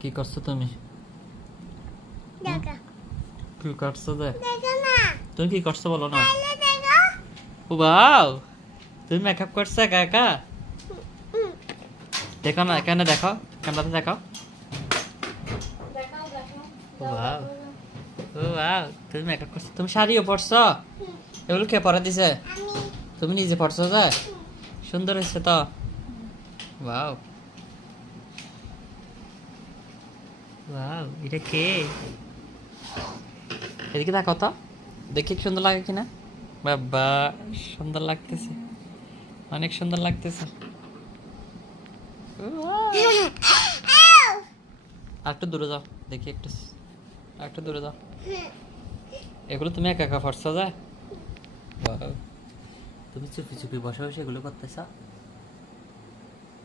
কি করছো তুমি? কি করছো? তুমি কি করছো বলো না? ও বাও, তুমি মেকআপ করছো একা একা? দেখো না, এখানে দেখো, ক্যামেরাতে দেখো। ও বাও, ও বাও, তুমি মেকআপ করছো। তুমি শাড়িও পরছো? এগুলো কে পরে দিছে? তুমি নিজে পরছো? যে সুন্দর হয়েছে তো। ওয়াও ওয়াও, এটা কে? এদিকে দেখো তো, দেখি কি সুন্দর লাগে কিনা। বাবা, সুন্দর লাগতেছে, অনেক সুন্দর লাগতেছে। আর একটু দূরে যাও, দেখি একটু, আর একটু দূরে যাও। এগুলো তুমি একা একা পড়ছো? যায় তুমি চুপি চুপি বসে বসে এগুলো করতেছ?